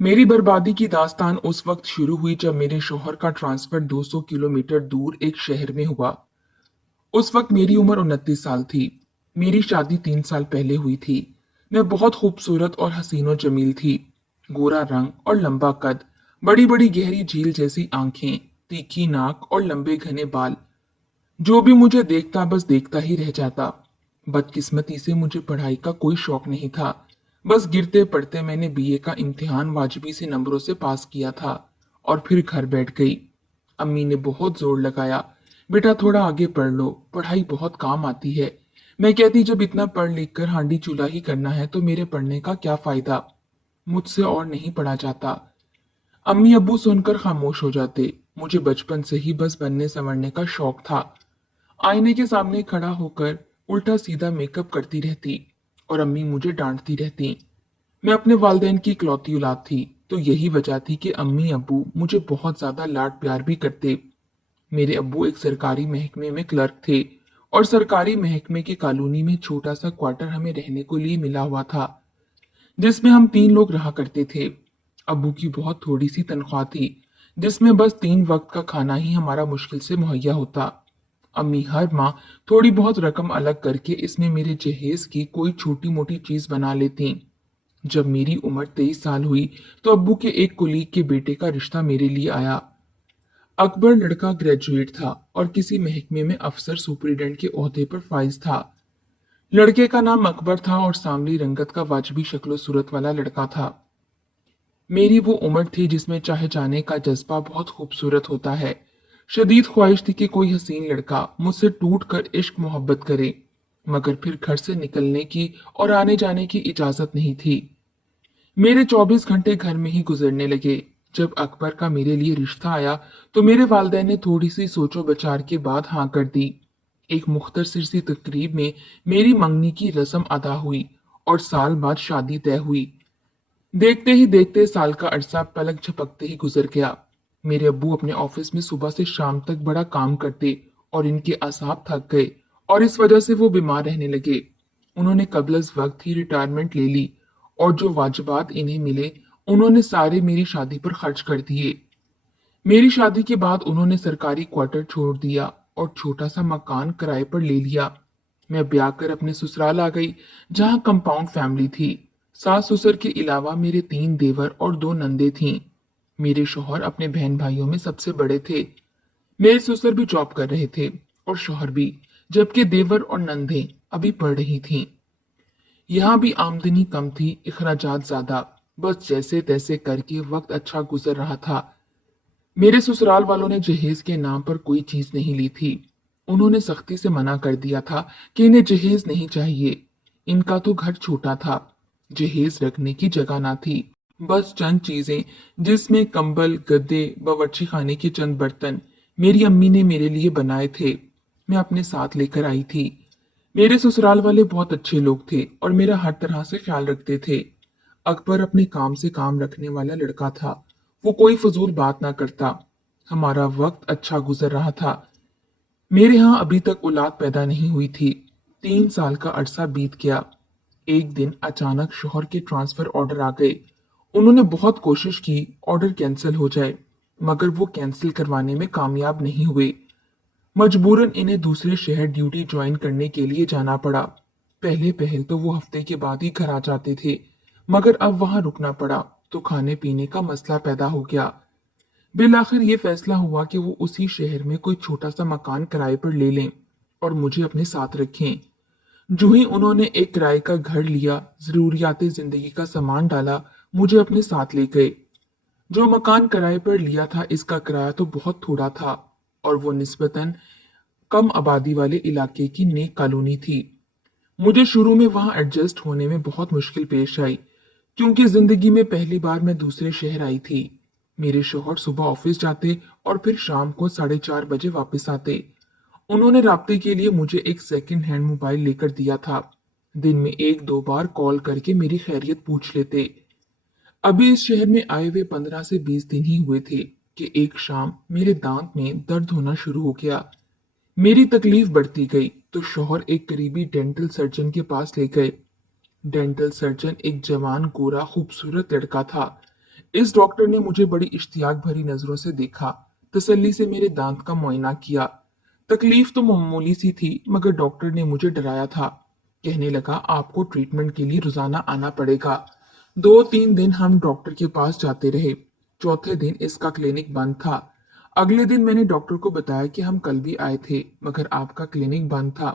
मेरी बर्बादी की दास्तान उस वक्त शुरू हुई जब मेरे शौहर का ट्रांसफर 200 किलोमीटर दूर एक शहर में हुआ। उस वक्त मेरी उम्र 29 साल थी। मेरी शादी 3 साल पहले हुई थी। मैं बहुत खूबसूरत और हसीनो जमील थी। गोरा रंग और लंबा कद, बड़ी बड़ी गहरी झील जैसी आंखें, तीखी नाक और लंबे घने बाल। जो भी मुझे देखता बस देखता ही रह जाता। बदकिस्मती से मुझे पढ़ाई का कोई शौक नहीं था। बस गिरते पड़ते मैंने बीए का इम्तिहान वाजबी से नंबरों से पास किया था और फिर घर बैठ गई। अम्मी ने बहुत जोर लगाया, बेटा थोड़ा आगे पढ़ लो, पढ़ाई बहुत काम आती है। मैं कहती जब इतना पढ़ लिख कर हांडी चूल्हा ही करना है तो मेरे पढ़ने का क्या फायदा, मुझसे और नहीं पढ़ा जाता। अम्मी अब्बू सुनकर खामोश हो जाते। मुझे बचपन से ही बस बनने संवरने का शौक था। आईने के सामने खड़ा होकर उल्टा सीधा मेकअप करती रहती और अम्मी मुझे डांटती रहती। मैं अपने वालिदैन की इकलौती औलाद थी, तो यही वजह थी कि अम्मी अब्बू मुझे बहुत ज्यादा लाड प्यार भी करते। मेरे अब्बू एक सरकारी महकमे में क्लर्क थे और सरकारी महकमे की कॉलोनी में छोटा सा क्वार्टर हमें रहने को लिए मिला हुआ था, जिसमें हम 3 लोग रहा करते थे। अब्बू की बहुत थोड़ी सी तनख्वाह थी, जिसमें बस 3 वक्त का खाना ही हमारा मुश्किल से मुहैया होता। अम्मी हर माह थोड़ी बहुत रकम अलग करके इसमें मेरे जहेज की कोई छोटी मोटी चीज बना लेती। जब मेरी उम्र 23 साल हुई तो अब्बू के एक कुलीग के बेटे का रिश्ता मेरे लिए आया। अकबर लड़का ग्रेजुएट था और किसी महकमे में अफसर सुपरिटेंडेंट के ओहदे पर फाइज था। लड़के का नाम अकबर था और सांवली रंगत का वाजबी शक्लो सूरत वाला लड़का था। मेरी वो उम्र थी जिसमें चाहे जाने का जज्बा बहुत खूबसूरत होता है। शदीद ख्वाहिश थी कि कोई हसीन लड़का मुझसे टूट कर इश्क मोहब्बत करे, मगर फिर घर से निकलने की और आने जाने की इजाजत नहीं थी। मेरे 24 घंटे घर में ही गुजरने लगे। जब अकबर का मेरे लिए रिश्ता आया तो मेरे वालिदैन ने थोड़ी सी सोचो विचार के बाद हाँ कर दी। एक मुख्तसर सी तकरीब में मेरी मंगनी की रस्म अदा हुई और साल बाद शादी तय हुई। देखते ही देखते साल का अरसा पलक झपकते ही गुजर गया। मेरे अब्बू अपने ऑफिस में सुबह से शाम तक बड़ा काम करते और इनके असाब थक गए और इस वजह से वो बीमार रहने लगे। उन्होंने कबल अज वक्त ही रिटायरमेंट ले ली और जो वाजिबात इन्हें मिले उन्होंने सारे मेरी शादी पर खर्च कर दिए। मेरी शादी के बाद उन्होंने सरकारी क्वार्टर छोड़ दिया और छोटा सा मकान किराए पर ले लिया। मैं ब्याह कर अपने ससुराल आ गई, जहां कंपाउंड फैमिली थी। सास ससुर के अलावा मेरे 3 देवर और 2 नंदे थीं। मेरे शौहर अपने बहन भाइयों में सबसे बड़े थे। मेरे ससुर भी जॉब कर रहे थे और शौहर भी, जबकि देवर और नंदे अभी पढ़ रही थीं। यहाँ भी आमदनी कम थी, इखराजात ज्यादा। बस जैसे तैसे करके वक्त अच्छा गुजर रहा था। मेरे ससुराल वालों ने जहेज के नाम पर कोई चीज नहीं ली थी। उन्होंने सख्ती से मना कर दिया था कि इन्हें जहेज नहीं चाहिए। इनका तो घर छोटा था, जहेज रखने की जगह ना थी। बस चंद चीजें, जिसमें कंबल, गद्दे, बावर्ची खाने के चंद बर्तन मेरी अम्मी ने मेरे लिए बनाए थे, मैं अपने साथ लेकर आई थी। मेरे ससुराल वाले बहुत अच्छे लोग थे और मेरा हर तरह से ख्याल रखते थे। अकबर अपने काम से काम रखने वाला लड़का था। वो कोई फजूल बात ना करता। हमारा वक्त अच्छा गुजर रहा था। मेरे यहाँ अभी तक औलाद पैदा नहीं हुई थी। 3 साल का अरसा बीत गया। एक दिन अचानक शौहर के ट्रांसफर ऑर्डर आ गए। उन्होंने बहुत कोशिश की ऑर्डर कैंसिल हो जाए, मगर वो कैंसिल करवाने में कामयाब नहीं हुए। मजबूरन इन्हें दूसरे शहर ड्यूटी ज्वाइन करने के लिए जाना पड़ा। पहले पहल तो वो हफ्ते के बाद ही घर आ जाते थे, मगर अब वहां रुकना पड़ा तो खाने पीने का मसला पैदा हो गया। बिल आखिर ये फैसला हुआ कि वो उसी शहर में कोई छोटा सा मकान किराए पर ले लें और मुझे अपने साथ रखें। जो ही उन्होंने एक किराए का घर लिया, जरूरियाते जिंदगी का सामान डाला, मुझे अपने साथ ले गए। जो मकान किराए पर लिया था इसका किराया तो बहुत थोड़ा था और वो निस्बतन कम आबादी वाले इलाके की नेक कॉलोनी थी। मुझे शुरू में वहां एडजस्ट होने में बहुत मुश्किल पेश आई, क्योंकि जिंदगी में पहली बार मैं दूसरे शहर आई थी। मेरे शौहर सुबह ऑफिस जाते और फिर शाम को 4:30 बजे वापस आते। उन्होंने राब्ते के लिए मुझे एक सेकंड हैंड मोबाइल लेकर दिया था। दिन में 1-2 बार कॉल करके मेरी खैरियत पूछ लेते। अभी इस शहर में आए हुए 15 से 20 दिन ही हुए थे कि एक शाम मेरे दांत में दर्द होना शुरू हो गया। मेरी तकलीफ बढ़ती गई तो शौहर एक करीबी डेंटल सर्जन के पास ले गए। डेंटल सर्जन एक जवान गोरा खूबसूरत लड़का था। इस डॉक्टर ने मुझे बड़ी इश्तियाक भरी नजरों से देखा, तसल्ली से मेरे दांत का मुआयना किया। तकलीफ तो मामूली सी थी, मगर डॉक्टर ने मुझे डराया था। कहने लगा, आपको ट्रीटमेंट के लिए रोजाना आना पड़ेगा। 2-3 दिन हम डॉक्टर के पास जाते रहे। चौथे दिन इसका क्लिनिक बंद था। अगले दिन मैंने डॉक्टर को बताया कि हम कल भी आए थे, मगर आपका क्लिनिक बंद था।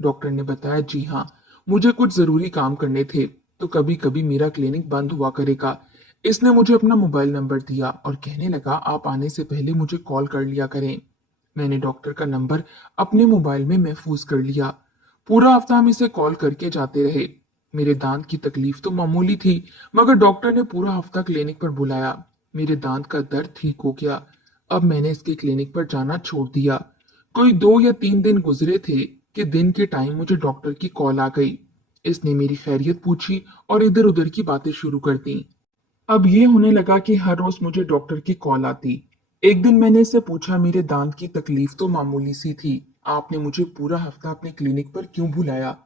डॉक्टर ने बताया, जी हाँ, मुझे कुछ जरूरी काम करने थे, तो कभी कभी मेरा क्लिनिक बंद हुआ करेगा। इसने मुझे अपना मोबाइल नंबर दिया और कहने लगा, आप आने से पहले मुझे कॉल कर लिया करें। मैंने डॉक्टर का नंबर अपने मोबाइल में महफूज कर लिया। पूरा हफ्ता हम इसे कॉल करके जाते रहे। मेरे दांत की तकलीफ तो मामूली थी, मगर डॉक्टर ने पूरा हफ्ता क्लिनिक पर बुलाया। मेरे दांत का दर्द ठीक हो गया। अब मैंने इसके क्लिनिक पर जाना छोड़ दिया। कोई 2 या 3 दिन गुजरे थे कि दिन के टाइम मुझे डॉक्टर की कॉल आ गई। इसने मेरी खैरियत पूछी और इधर उधर की बातें शुरू कर दी। अब ये होने लगा कि हर रोज मुझे डॉक्टर की कॉल आती। एक दिन मैंने इससे पूछा, मेरे दांत की तकलीफ तो मामूली सी थी, आपने मुझे पूरा हफ्ता अपने क्लिनिक पर क्यों बुलाया?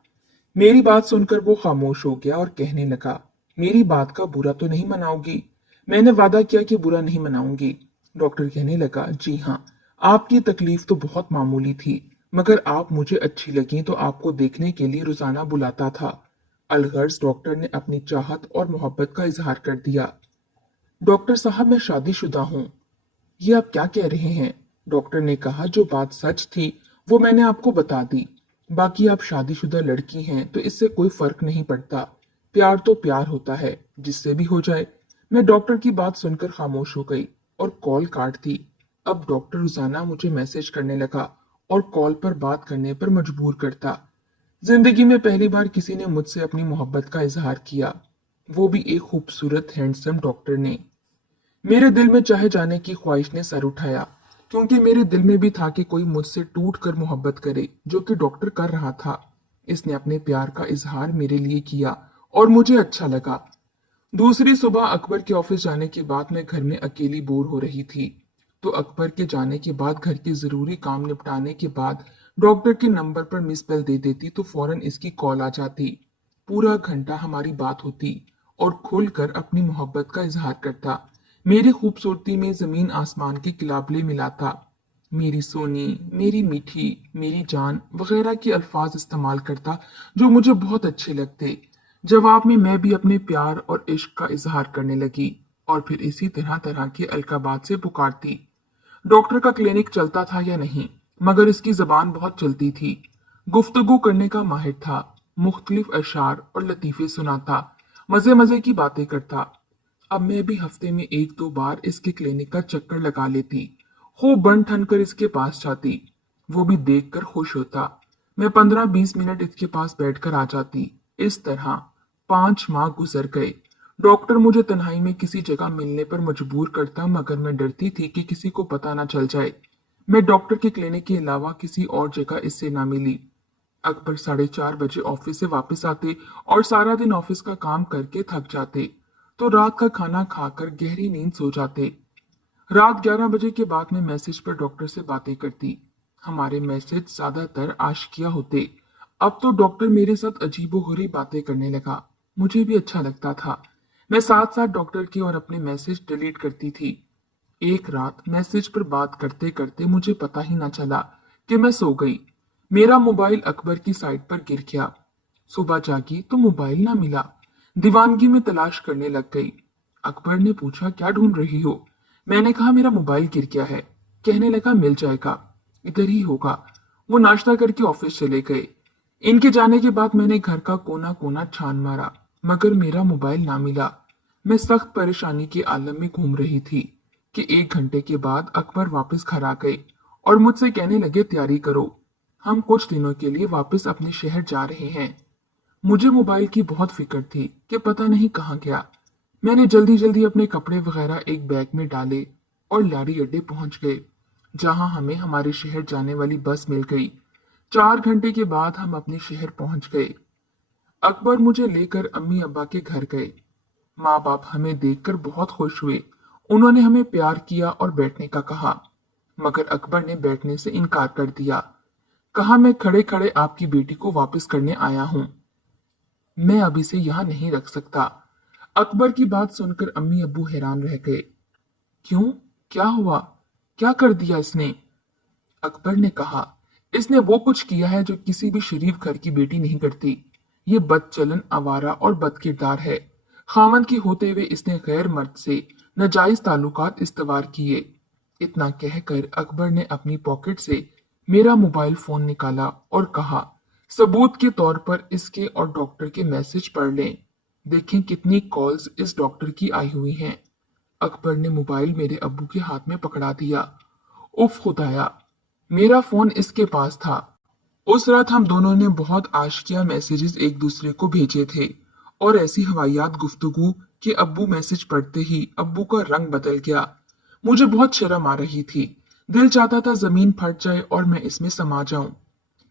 मेरी बात सुनकर वो खामोश हो गया और कहने लगा, मेरी बात का बुरा तो नहीं मनाओगी? मैंने वादा किया कि बुरा नहीं मनाऊंगी। डॉक्टर कहने लगा, जी हाँ, आपकी तकलीफ तो बहुत मामूली थी, मगर आप मुझे अच्छी लगी तो आपको देखने के लिए रोजाना बुलाता था। अलगर्ज डॉक्टर ने अपनी चाहत और मोहब्बत का इजहार कर दिया। डॉक्टर साहब, मैं शादीशुदा हूँ। ये आप क्या कह रहे हैं? डॉक्टर ने कहा, जो बात सच थी वो मैंने आपको बता दी। बाकी आप शादीशुदा लड़की हैं तो इससे कोई फर्क नहीं पड़ता। प्यार तो प्यार होता है, जिससे भी हो जाए। मैं डॉक्टर की बात सुनकर खामोश हो गई और कॉल काट दी। अब डॉक्टर रोजाना मुझे मैसेज करने लगा और कॉल पर बात करने पर मजबूर करता। जिंदगी में पहली बार किसी ने मुझसे अपनी मोहब्बत का इजहार किया, वो भी एक खूबसूरत हैंडसम डॉक्टर ने। मेरे दिल में चाहे जाने की ख्वाहिश ने सर उठाया, क्योंकि मेरे दिल में भी था कि कोई मुझसे टूट कर मोहब्बत करे, जो कि डॉक्टर कर रहा था। इसने अपने प्यार का इजहार मेरे लिए किया और मुझे अच्छा लगा। दूसरी सुबह अकबर के ऑफिस जाने के बाद मैं घर में अकेली बोर हो रही थी। तो अकबर के जाने के बाद घर के जरूरी काम निपटाने के बाद डॉक्टर के नंबर पर मिस कॉल दे देती तो फौरन इसकी कॉल आ जाती। पूरा घंटा हमारी बात होती और खुलकर अपनी मोहब्बत का इजहार करता। मेरी खूबसूरती में जमीन आसमान के किलाबले मिलाता। मेरी सोनी, मेरी मीठी, मेरी जान वगैरह के अल्फाज इस्तेमाल करता, जो मुझे बहुत अच्छे लगते। जवाब में मैं भी अपने प्यार और इश्क का इजहार करने लगी और फिर इसी तरह तरह के अलकाबात से पुकारती। डॉक्टर का क्लिनिक चलता था या नहीं, मगर इसकी जबान बहुत चलती थी। गुफ्तगू करने का माहिर था। मुख्तलिफ अशार और लतीफे सुनाता, मजे मजे की बातें करता। अब मैं भी हफ्ते में 1-2 बार इसके क्लिनिक का चक्कर लगा लेती। खूब बन ठन कर इसके पास जाती। वो भी देख कर खुश होता। मैं 15-20 मिनट इसके पास बैठकर आ जाती। इस तरह 5 माह गुजर गए। डॉक्टर मुझे तन्हाई में किसी जगह मिलने पर मजबूर करता, मगर मैं डरती थी कि किसी को पता ना चल जाए। मैं डॉक्टर के क्लिनिक के अलावा किसी और जगह इससे ना मिली। अकबर 4:30 बजे ऑफिस से वापस आते और सारा दिन ऑफिस का काम करके थक जाते, तो रात का खाना खाकर गहरी नींद सो जाते। रात 11 बजे के बाद मैं मैसेज पर डॉक्टर से बातें करती। हमारे मैसेज ज्यादातर आशिकिया होते। अब तो डॉक्टर मेरे साथ अजीबोगरीब बातें करने लगा। मुझे भी अच्छा लगता था। मैं साथ साथ डॉक्टर की और अपने मैसेज डिलीट करती थी। एक रात मैसेज पर बात करते करते मुझे पता ही ना चला कि मैं सो गई। मेरा मोबाइल अकबर की साइट पर गिर गया। सुबह जागी तो मोबाइल ना मिला। दीवानगी में तलाश करने लग गई। अकबर ने पूछा, क्या ढूंढ रही हो? मैंने कहा, मेरा मोबाइल गिर गया है। कहने लगा, मिल जाएगा, इधर ही होगा। वो नाश्ता करके ऑफिस चले गए। इनके जाने के बाद मैंने घर का कोना कोना छान मारा, मगर मेरा मोबाइल ना मिला। मैं सख्त परेशानी के आलम में घूम रही थी कि 1 घंटे के बाद अकबर वापस घर आ गए और मुझसे कहने लगे, तैयारी करो, हम कुछ दिनों के लिए वापस अपने शहर जा रहे हैं। मुझे मोबाइल की बहुत फिक्र थी कि पता नहीं कहाँ गया। मैंने जल्दी जल्दी अपने कपड़े वगैरह एक बैग में डाले और लारी अड्डे पहुंच गए, जहां हमें हमारे शहर जाने वाली बस मिल गई। 4 घंटे के बाद हम अपने शहर पहुंच गए। अकबर मुझे लेकर अम्मी अब्बा के घर गए। माँ बाप हमें देखकर बहुत खुश हुए। उन्होंने हमें प्यार किया और बैठने का कहा, मगर अकबर ने बैठने से इनकार कर दिया। कहा, मैं खड़े खड़े आपकी बेटी को वापस करने आया हूँ, मैं अब इसे यहाँ नहीं रख सकता। अकबर की बात सुनकर अम्मी अब्बू हैरान रह गए। क्यों? क्या हुआ? क्या कर दिया इसने? अकबर ने कहा, इसने वो कुछ किया है जो किसी भी शरीफ घर की बेटी नहीं करती। ये बदचलन, आवारा और बदकिरदार है। खामन के होते हुए इसने गैर मर्द से नाजायज ताल्लुकात इस्तवार किए। इतना कहकर अकबर ने अपनी पॉकेट से मेरा मोबाइल फोन निकाला और कहा, सबूत के तौर पर इसके और डॉक्टर के मैसेज पढ़ लें। देखें कितनी कॉल्स इस डॉक्टर की आई हुई हैं। अकबर ने मोबाइल मेरे अब्बू के हाथ में पकड़ा दिया। उफ खुदाया, मेरा फोन इसके पास था। उस रात हम दोनों ने बहुत आशिकिया मैसेजेस एक दूसरे को भेजे थे और ऐसी हवायात गुफ्तगू कि अब्बू मैसेज पढ़ते ही अब्बू का रंग बदल गया। मुझे बहुत शर्म आ रही थी। दिल चाहता था जमीन फट जाए और मैं इसमें समा जाऊं।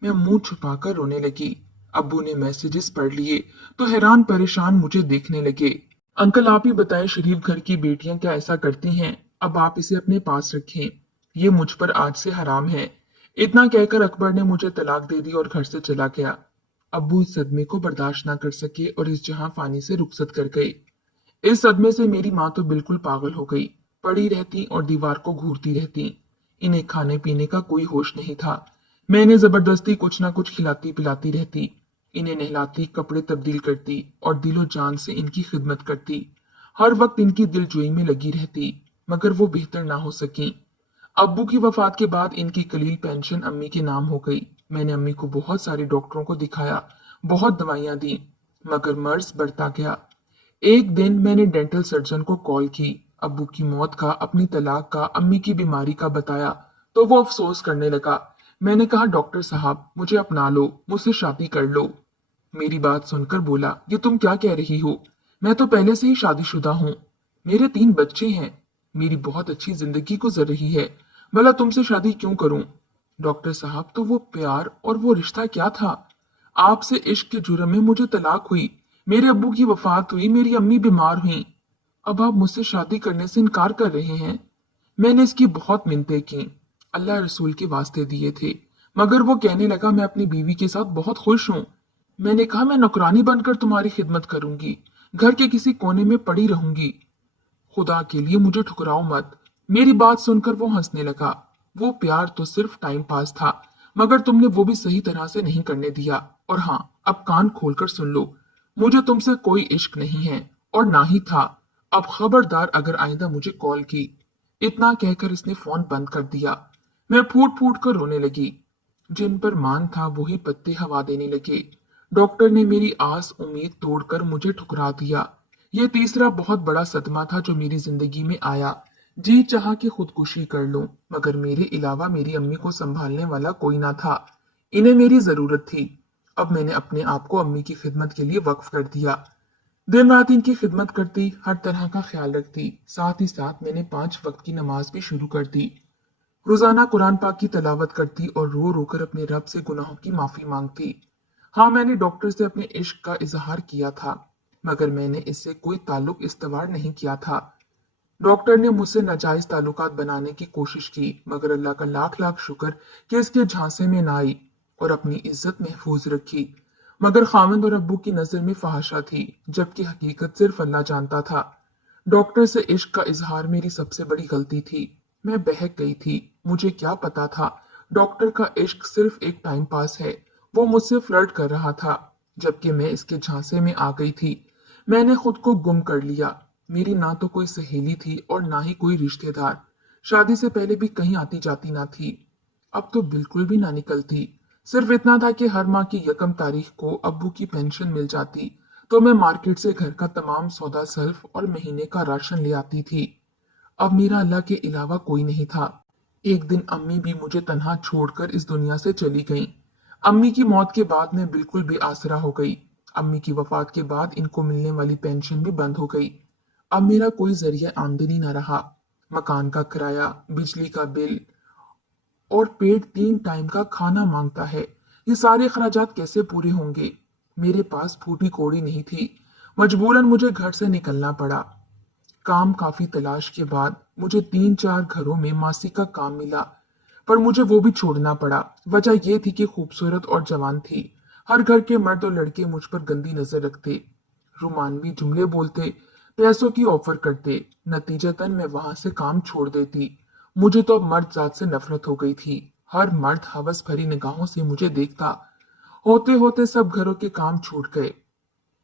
मैं मुंह छुपाकर रोने लगी। अब्बू ने मैसेजेस पढ़ लिए तो हैरान परेशान मुझे देखने लगे। अंकल आप ही बताएं, शरीफ घर की बेटियां क्या ऐसा करती हैं? अब आप इसे अपने पास रखें। ये मुझ पर आज से हराम है। इतना कहकर अकबर ने मुझे तलाक दे दी और घर से चला गया। अब्बू इस सदमे को बर्दाश्त ना कर सके और इस जहां फानी से रुखसत कर गए। इस सदमे से मेरी माँ तो बिल्कुल पागल हो गई। पड़ी रहती और दीवार को घूरती रहती। इन्हें खाने पीने का कोई होश नहीं था। मैं इन्हें जबरदस्ती कुछ ना कुछ खिलाती पिलाती रहती। इन्हें नहलाती, कपड़े तब्दील करती और दिलो जान से इनकी खिदमत करती। हर वक्त इनकी दिलजोई में लगी रहती, मगर वो बेहतर ना हो सकी। अब्बू की वफात के बाद इनकी कलील पेंशन अम्मी के नाम हो गई। मैंने अम्मी को बहुत सारे डॉक्टरों को दिखाया, बहुत दवाइयां दी, मगर मर्ज बढ़ता गया। एक दिन मैंने डेंटल सर्जन को कॉल की। अब्बू की मौत का, अपनी तलाक का, अम्मी की बीमारी का बताया तो वो अफसोस करने लगा। मैंने कहा, डॉक्टर साहब मुझे अपना लो, मुझसे शादी कर लो। मेरी बात सुनकर बोला, ये तुम क्या कह रही हो? मैं तो पहले से ही शादीशुदा हूँ। मेरे 3 बच्चे हैं। मेरी बहुत अच्छी जिंदगी गुजर रही है। भला तुमसे शादी क्यों करूं? डॉक्टर साहब तो वो प्यार और वो रिश्ता क्या था? आपसे इश्क के जुर्म में मुझे तलाक हुई, मेरे अब्बू की वफात हुई, मेरी अम्मी बीमार हुई। अब आप मुझसे शादी करने से इनकार कर रहे हैं? मैंने इसकी बहुत मिन्नतें की, अल्लाह रसूल के वास्ते दिए थे, मगर वो कहने लगा मैं अपनी बीवी के साथ बहुत खुश हूँ। मैंने कहा मैं नौकरानी बनकर तुम्हारी खिदमत करूंगी, घर के किसी कोने में पड़ी रहूंगी। खुदा के लिए मुझे ठुकराओ मत। मेरी बात सुनकर वो हंसने लगा। वो प्यार तो सिर्फ टाइम पास था, मगर तुमने वो भी सही तरह से नहीं करने दिया। और हाँ, अब कान खोलकर सुन लो, मुझे तुमसे कोई इश्क नहीं है और ना ही था। अब खबरदार अगर आइंदा मुझे कॉल की। इतना कहकर इसने फोन बंद कर दिया। मैं फूट फूट कर रोने लगी। जिन पर मान था वही पत्ते हवा देने लगे। डॉक्टर ने मेरी आस उम्मीद तोड़कर मुझे ठुकरा दिया। यह तीसरा बहुत बड़ा सदमा था जो मेरी जिंदगी में आया। जी चाहा कि खुदकुशी कर लूं, मगर मेरे अलावा मेरी अम्मी को संभालने वाला कोई ना था। इन्हें मेरी जरूरत थी। अब मैंने अपने आप को अम्मी की खिदमत के लिए वक्फ कर दिया। दिन रात इनकी खिदमत करती, हर तरह का ख्याल रखती। साथ ही साथ मैंने 5 वक्त की नमाज भी शुरू कर दी। रोजाना कुरान पाक की तलावत करती और रो रो कर अपने रब से गुनाहों की माफी मांगती। हाँ, मैंने डॉक्टर से अपने इश्क का इजहार किया था, मगर मैंने इससे कोई ताल्लुक इस्तवार नहीं किया था। डॉक्टर ने मुझसे नाजायज ताल्लुकात बनाने की कोशिश की, मगर अल्लाह का लाख लाख शुक्र कि इसके झांसे में ना आई और अपनी इज्जत महफूज रखी। मगर खाविंद और अब्बू की नजर में फहाशा थी, जबकि हकीकत सिर्फ अल्लाह जानता था। डॉक्टर से इश्क का इजहार मेरी सबसे बड़ी गलती थी। मैं बहक गई थी। मुझे क्या पता था डॉक्टर का इश्क सिर्फ एक टाइम पास है। वो मुझसे फ्लर्ट कर रहा था, जबकि मैं इसके झांसे में आ गई थी। मैंने खुद को गुम कर लिया। मेरी ना तो कोई सहेली थी और ना ही कोई रिश्तेदार। शादी से पहले भी कहीं आती जाती ना थी। अब तो बिल्कुल भी ना निकलती। सिर्फ इतना था कि हर माह की 1 तारीख को अब्बू की पेंशन मिल जाती तो मैं मार्केट से घर का तमाम सौदा सर्फ और महीने का राशन ले आती थी। अब मेरा अल्लाह के अलावा कोई नहीं था। एक दिन अम्मी भी मुझे तन्हा छोड़कर इस दुनिया से चली गईं। अम्मी की मौत के बाद मैं बिल्कुल बेआसरा हो गई। अम्मी की वफात के बाद इनको मिलने वाली पेंशन भी बंद हो गई। अब मेरा कोई जरिया आमदनी न रहा। मकान का किराया, बिजली का बिल और पेट 3 टाइम का खाना मांगता है। ये सारे अखराजात कैसे पूरे होंगे? मेरे पास फूटी कोड़ी नहीं थी। मजबूरन मुझे घर से निकलना पड़ा। काम काफी तलाश के बाद मुझे 3-4 घरों में मासी का काम मिला, पर मुझे वो भी छोड़ना पड़ा। वजह यह थी कि खूबसूरत और जवान थी। हर घर के मर्द और लड़के मुझ पर गंदी नजर रखते। रोमानवी जुमले बोलते, पैसों की ऑफर करते। नतीजतन मैं वहां से काम छोड़ देती। मुझे तो अब मर्द जात से नफरत हो गई थी। हर मर्द हवस भरी निगाहों से मुझे देखता। होते होते सब घरों के काम छूट गए।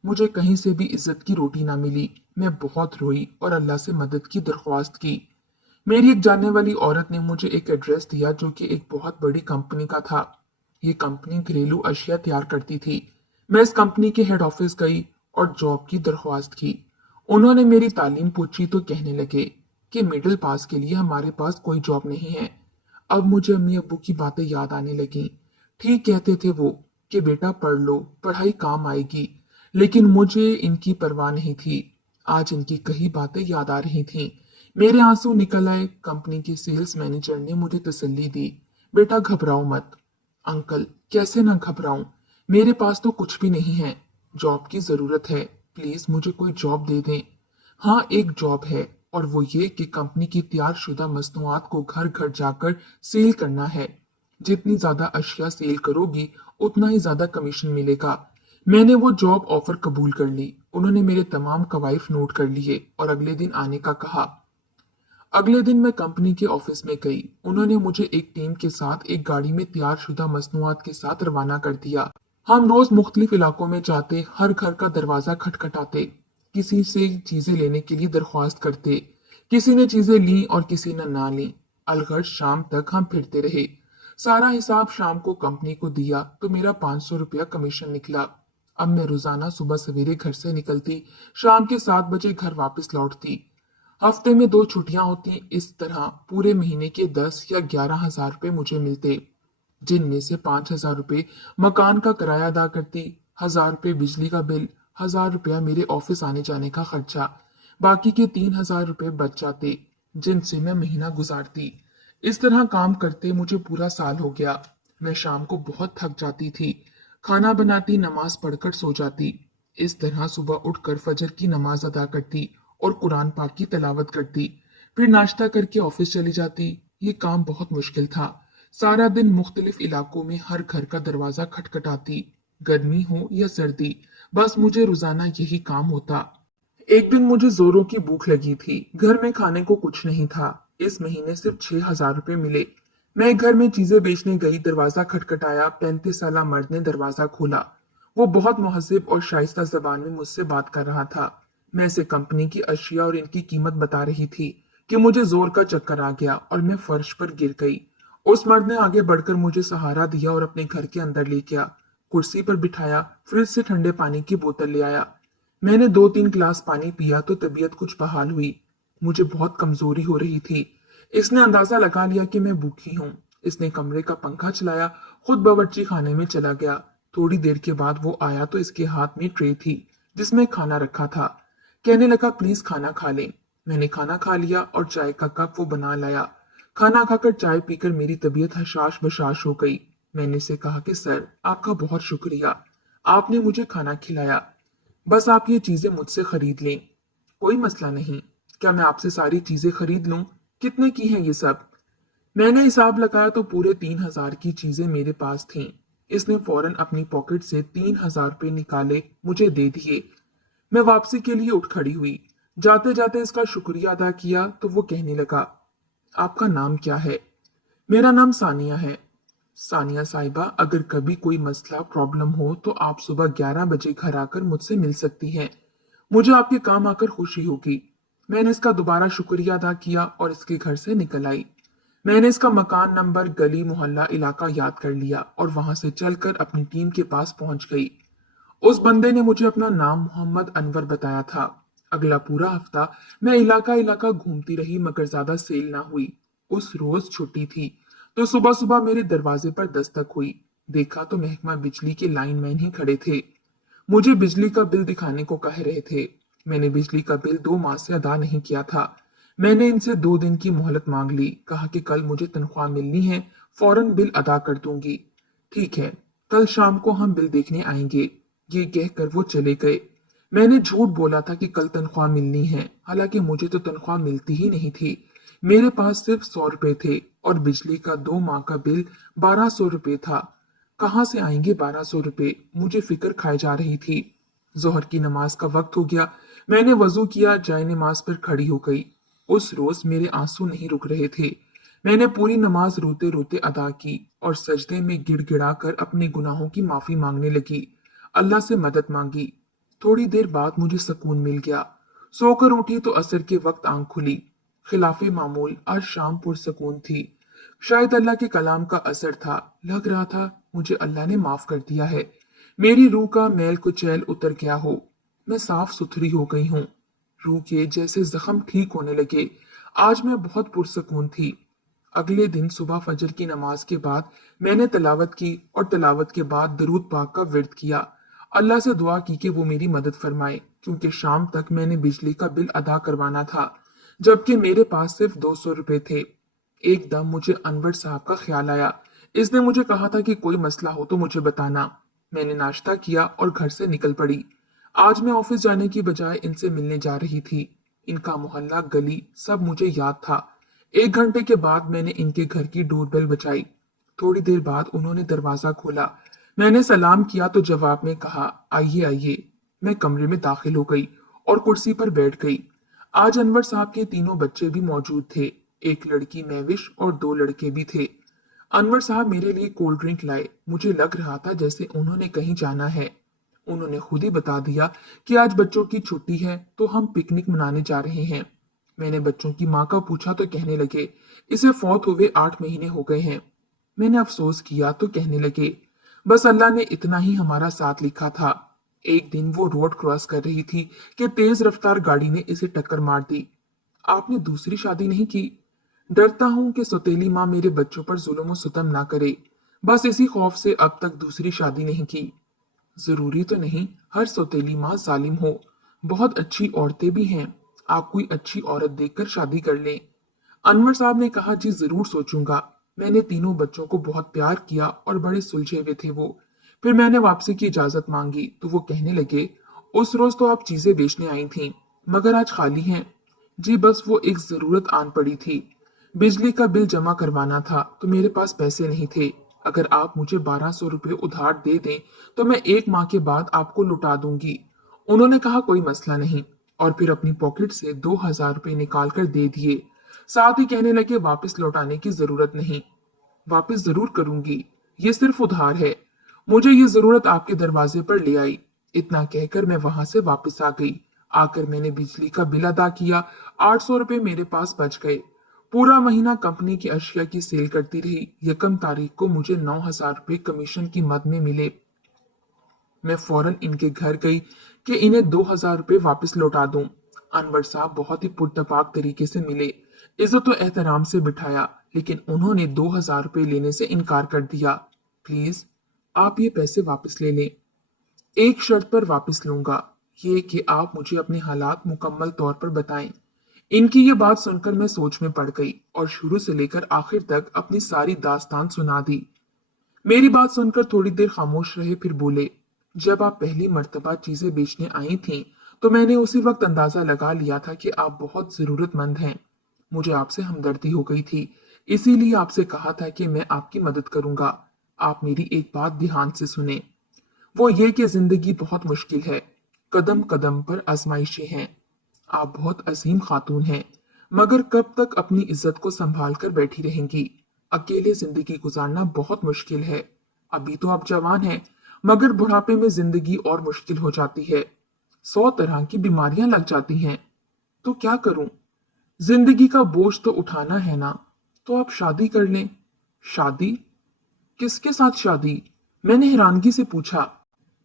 मुझे कहीं से भी इज्जत की रोटी ना मिली। मैं बहुत रोई और अल्लाह से मदद की दरख्वास्त की। मेरी एक जानने वाली औरत ने मुझे एक एड्रेस दिया जो कि एक बहुत बड़ी कंपनी का था। ये कंपनी घरेलू अशिया तैयार करती थी। मैं इस कंपनी के हेड ऑफिस गई और जॉब की दरख्वास्त की। उन्होंने मेरी तालीम पूछी तो कहने लगे कि मिडिल पास के लिए हमारे पास कोई जॉब नहीं है। अब मुझे अम्मी अब्बू की बातें याद आने लगी। ठीक कहते थे वो कि बेटा पढ़ लो, पढ़ाई काम आएगी। लेकिन मुझे इनकी परवाह नहीं थी। आज इनकी कही बातें याद आ रही थीं। मेरे आंसू निकल आए। कंपनी के सेल्स मैनेजर ने मुझे तसल्ली दी। बेटा घबराओ मत। अंकल, कैसे ना घबराऊं? मेरे पास तो कुछ भी नहीं है। जॉब की जरूरत है। प्लीज मुझे कोई जॉब दे दें। हाँ, एक जॉब है और वो ये कि कंपनी की तैयारशुदा मसनूआत को घर घर जाकर सेल करना है। जितनी ज्यादा अशिया सेल करोगी उतना ही ज्यादा कमीशन मिलेगा। मैंने वो जॉब ऑफर कबूल कर ली। उन्होंने मेरे तमाम कवायफ नोट कर लिए और अगले दिन आने का कहा। अगले दिन मैं कंपनी के ऑफिस में गई। उन्होंने मुझे एक टीम के साथ एक गाड़ी में तैयारशुदा मसनूआत के साथ रवाना कर दिया। हम रोज मुख्तलिफ इलाकों में जाते, हर घर का दरवाजा खटखटाते, किसी से चीजें लेने के लिए दरख्वास्त करते। किसी ने चीजें ली और किसी ने ना ली। अलगर्ज शाम तक हम फिरते रहे। सारा हिसाब शाम को कंपनी को दिया तो मेरा 500 रुपया कमीशन निकला। अब मैं रोजाना सुबह सवेरे घर से निकलती, शाम के 7 बजे घर वापस लौटती। हफ्ते में 2 छुट्टियां होती। इस तरह पूरे महीने के 10 या 11 हजार रुपए मुझे मिलते, जिनमें से 5 हजार रुपए मकान का किराया अदा करती, 1000 रुपए बिजली का बिल, 1000 रुपया मेरे ऑफिस आने जाने का खर्चा। बाकी के 3000 रुपए बच जाते, जिनसे मैं महीना गुजारती। इस तरह काम करते मुझे पूरा साल हो गया। मैं शाम को बहुत थक जाती थी। खाना बनाती, नमाज पढ़कर सो जाती। इस तरह सुबह उठकर फजर की नमाज अदा करती और कुरान पाक की तिलावत करती। फिर नाश्ता करके ऑफिस चली जाती। ये काम बहुत मुश्किल था। सारा दिन मुख्तलिफ इलाकों में हर घर का दरवाजा खटखटाती, गर्मी हो या सर्दी, बस मुझे रोजाना यही काम होता। एक दिन मुझे जोरों की भूख लगी थी। घर में खाने को कुछ नहीं था। इस महीने सिर्फ 6 हजार रुपए मिले। मैं घर में चीजें बेचने गई, दरवाजा खटखटाया। 35 साला मर्द ने दरवाजा खोला। वो बहुत मुहज्जिब और शाइस्ता जबान में मुझसे बात कर रहा था। मैं इसे कंपनी की अशिया और इनकी कीमत बता रही थी कि मुझे जोर का चक्कर आ गया और मैं फर्श पर गिर गई। उस मर्द ने आगे बढ़कर मुझे सहारा दिया और अपने घर के अंदर ले गया। कुर्सी पर बिठाया, फ्रिज से ठंडे पानी की बोतल ले आया। मैंने 2-3 गिलास पानी पिया तो तबीयत कुछ बहाल हुई। मुझे बहुत कमजोरी हो रही थी। इसने अंदाजा लगा लिया कि मैं भूखी हूँ। इसने कमरे का पंखा चलाया, खुद बावर्ची खाने में चला गया। थोड़ी देर के बाद वो आया तो इसके हाथ में ट्रे थी जिसमें खाना रखा था। कहने लगा, प्लीज खाना खा लें। मैंने खाना खा लिया और चाय का कप वो बना लाया। खाना खाकर चाय पीकर मेरी तबीयत हशाश बशाश हो गई। मैंने इसे कहा कि सर, आपका बहुत शुक्रिया, आपने मुझे खाना खिलाया। बस आप ये चीजें मुझसे खरीद लें। कोई मसला नहीं। क्या मैं आपसे सारी चीजें खरीद लूं? कितने की हैं ये सब? मैंने हिसाब लगाया तो पूरे 3000 की चीजें मेरे पास थीं। इसने फौरन अपनी पॉकेट से 3000 रुपए निकाले, मुझे दे दिए। मैं वापसी के लिए उठ खड़ी हुई। जाते जाते इसका शुक्रिया अदा किया तो वो कहने लगा, आपका नाम क्या है? मेरा नाम सानिया है। सानिया साहिबा, अगर कभी कोई मसला प्रॉब्लम हो तो आप सुबह 11 बजे घर आकर मुझसे मिल सकती हैं। मुझे आपके काम आकर खुशी होगी। मैंने इसका दोबारा शुक्रिया अदा किया और इसके घर से निकल आई। मैंने इसका मकान, नंबर, गली, मोहल्ला, इलाका याद कर लिया और वहां से चलकर अपनी टीम के पास पहुंच गई। उस बंदे ने मुझे अपना नाम मोहम्मद अनवर बताया था। अगला पूरा हफ्ता मैं इलाका इलाका घूमती रही मगर ज्यादा सेल ना हुई। उस रोज छुट्टी थी तो सुबह सुबह मेरे दरवाजे पर दस्तक हुई। देखा तो महकमा बिजली के लाइनमैन ही खड़े थे। मुझे बिजली का बिल दिखाने को कह रहे थे। मैंने बिजली का बिल 2 माह से अदा नहीं किया था। मैंने इनसे 2 दिन की मोहलत मांग ली। कहा कि कल मुझे तनख्वाह मिलनी है, फौरन बिल अदा कर दूंगी। ठीक है, कल शाम को हम बिल देखने आएंगे। ये कहकर वो चले गए। मैंने झूठ बोला था कि कल तनख्वाह मिलनी है, हालांकि मुझे तो तनख्वाह मिलती ही नहीं थी। मेरे पास सिर्फ 100 रुपए थे और बिजली का 2 माह का बिल 1200 रुपए था। कहाँ से आएंगे 1200 रुपए? मुझे फिक्र खाई जा रही थी। जोहर की नमाज का वक्त हो गया। मैंने वजू किया, जाए नमाज पर खड़ी हो गई। उस रोज मेरे आंसू नहीं रुक रहे थे। मैंने पूरी नमाज रोते रोते अदा की और सजदे में गिड़गिड़ा कर अपने गुनाहों की माफी मांगने लगी। अल्लाह से मदद मांगी। थोड़ी देर बाद मुझे सुकून मिल गया। सोकर उठी तो असर के वक्त आंख खुली। खिलाफे मामूल आज शाम पुरसकून थी। शायद अल्लाह के कलाम का असर था। लग रहा था मुझे अल्लाह ने माफ कर दिया है। मेरी रूह का मैल कुचैल उतर गया हो। मैं साफ सुथरी हो गई हूँ। रूह के जैसे जख्म ठीक होने लगे। आज मैं बहुत पुरसकून थी। अगले दिन सुबह फजर की नमाज के बाद मैंने तलावत की और तलावत के बाद दरूद पाक का विर्द किया। अल्लाह से दुआ की कि वो मेरी मदद फरमाए, क्योंकि शाम तक मैंने बिजली का बिल अदा करवाना था, जबकि मेरे पास सिर्फ 200 रुपए थे। एकदम मुझे अनवर साहब का ख्याल आया। इसने मुझे कहा था कि कोई मसला हो तो मुझे बताना। मैंने नाश्ता किया और घर से निकल पड़ी। आज मैं ऑफिस जाने की बजाय इनसे मिलने जा रही थी। इनका मोहल्ला, गली सब मुझे याद था। 1 घंटे के बाद मैंने इनके घर की डोरबेल बजाई। थोड़ी देर बाद उन्होंने दरवाजा खोला। मैंने सलाम किया तो जवाब में कहा, आइए आइए। मैं कमरे में दाखिल हो गई और कुर्सी पर बैठ गई। आज अनवर साहब के तीनों बच्चे भी मौजूद थे। एक लड़की महविश और 2 लड़के भी थे। अनवर साहब मेरे लिए कोल्ड ड्रिंक लाए। मुझे लग रहा था जैसे उन्होंने कहीं जाना है। उन्होंने खुद ही बता दिया कि आज बच्चों की छुट्टी है तो हम पिकनिक मनाने जा रहे हैं। मैंने बच्चों की माँ का पूछा तो कहने लगे, इसे फौत हुए 8 महीने हो गए हैं। मैंने अफसोस किया तो कहने लगे, बस अल्लाह ने इतना ही हमारा साथ लिखा था। एक दिन वो रोड क्रॉस कर रही थी कि तेज रफ्तार गाड़ी ने इसे टक्कर मार दी। आपने दूसरी शादी नहीं की? डरता हूं कि सौतेली माँ मेरे बच्चों पर जुल्म और सितम ना करे। बस इसी खौफ से अब तक दूसरी शादी नहीं की। जरूरी तो नहीं हर सौतेली माँ जालिम हो। बहुत अच्छी औरतें भी हैं। आप कोई अच्छी औरत देखकर शादी कर लें। अनवर साहब ने कहा, जी जरूर सोचूंगा। मैंने तीनों बच्चों को बहुत प्यार किया और बड़े सुलझे हुए थे वो। फिर मैंने वापसी की इजाजत मांगी तो वो कहने लगे, उस रोज तो आप चीजें बेचने आई थीं, मगर आज खाली हैं। जी बस वो एक जरूरत आन पड़ी थी। बिजली का बिल जमा करवाना था तो मेरे पास पैसे नहीं थे। अगर आप मुझे 1200 रुपये उधार दे दें तो मैं 1 माह के बाद आपको लौटा दूंगी। उन्होंने कहा, कोई मसला नहीं, और फिर अपनी पॉकेट से 2000 रुपये निकाल कर दे दिए। साथ ही कहने लगे, वापस लौटाने की जरूरत नहीं। वापस जरूर करूंगी, ये सिर्फ उधार है। मुझे ये जरूरत आपके दरवाजे पर ले आई। इतना कहकर मैं वहां से वापस आ गई। आकर मैंने बिजली का बिल अदा किया। 800 रुपये मेरे पास बच गए। पूरा महीना कंपनी की अशिया की सेल करती रही। यकम तारीख को मुझे 9000 रुपये कमीशन की मद में मिले। मैं फौरन इनके घर गई कि इन्हें 2000 रुपये वापस लौटा दूं। अनवर साहब बहुत ही पुरतपाक तरीके से मिले। इज्जत और एहतराम से बिठाया, लेकिन उन्होंने 2000 रुपये लेने से इनकार कर दिया। प्लीज आप ये पैसे वापस ले लें। एक शर्त पर वापस लूंगा, ये कि आप मुझे अपने हालात मुकम्मल तौर पर बताएं। इनकी ये बात सुनकर मैं सोच में पड़ गई और शुरू से लेकर आखिर तक अपनी सारी दास्तान सुना दी। मेरी बात सुनकर थोड़ी देर खामोश रहे, फिर बोले, जब आप पहली मर्तबा चीजें बेचने आई थीं, तो मैंने उसी वक्त अंदाजा लगा लिया था कि आप बहुत जरूरतमंद हैं। मुझे आपसे हमदर्दी हो गई थी, इसीलिए आपसे कहा था कि मैं आपकी मदद करूंगा। आप मेरी एक बात ध्यान से सुने। वो ये कि जिंदगी बहुत मुश्किल है। कदम कदम पर आजमाइशें हैं। आप बहुत अजीम खातून हैं, मगर कब तक अपनी इज्जत को संभाल कर बैठी रहेंगी? अकेले जिंदगी गुजारना बहुत मुश्किल है। अभी तो आप जवान हैं, मगर बुढ़ापे में जिंदगी और मुश्किल हो जाती है। 100 तरह की बीमारियां लग जाती हैं। तो क्या करूं? जिंदगी का बोझ तो उठाना है ना। तो आप शादी कर लें। शादी? किसके साथ शादी? मैंने हैरानगी से पूछा।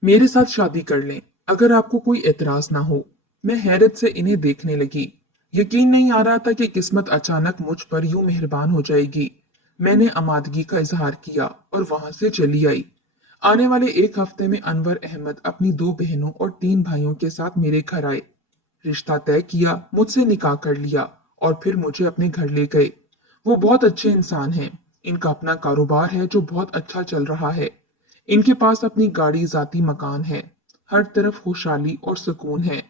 मेरे साथ शादी कर लें, अगर आपको कोई एतराज ना हो। मैं हैरत से इन्हें देखने लगी। यकीन नहीं आ रहा था कि किस्मत अचानक मुझ पर यूं मेहरबान हो जाएगी। मैंने आमादगी का इजहार किया और वहां से चली आई। आने वाले 1 हफ्ते में अनवर अहमद अपनी 2 बहनों और 3 भाइयों के साथ मेरे घर आए। रिश्ता तय किया, मुझसे निकाह कर लिया और फिर मुझे अपने घर ले गए। वो बहुत अच्छे इंसान हैं। इनका अपना कारोबार है जो बहुत अच्छा चल रहा है। इनके पास अपनी गाड़ी, जाती मकान है। हर तरफ खुशहाली और सुकून है।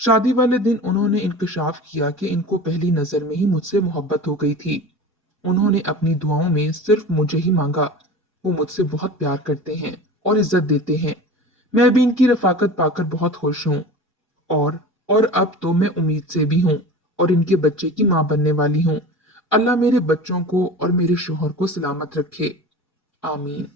शादी वाले दिन उन्होंने इंकशाफ किया कि इनको पहली नजर में ही मुझसे मोहब्बत हो गई थी। उन्होंने अपनी दुआओं में सिर्फ मुझे ही मांगा। वो मुझसे बहुत प्यार करते हैं और इज्जत देते हैं। मैं भी इनकी रफाकत पाकर बहुत खुश हूँ। और अब तो मैं उम्मीद से भी हूँ और इनके बच्चे की माँ बनने वाली हूँ। अल्लाह मेरे बच्चों को और मेरे शोहर को सलामत रखे। आमीन।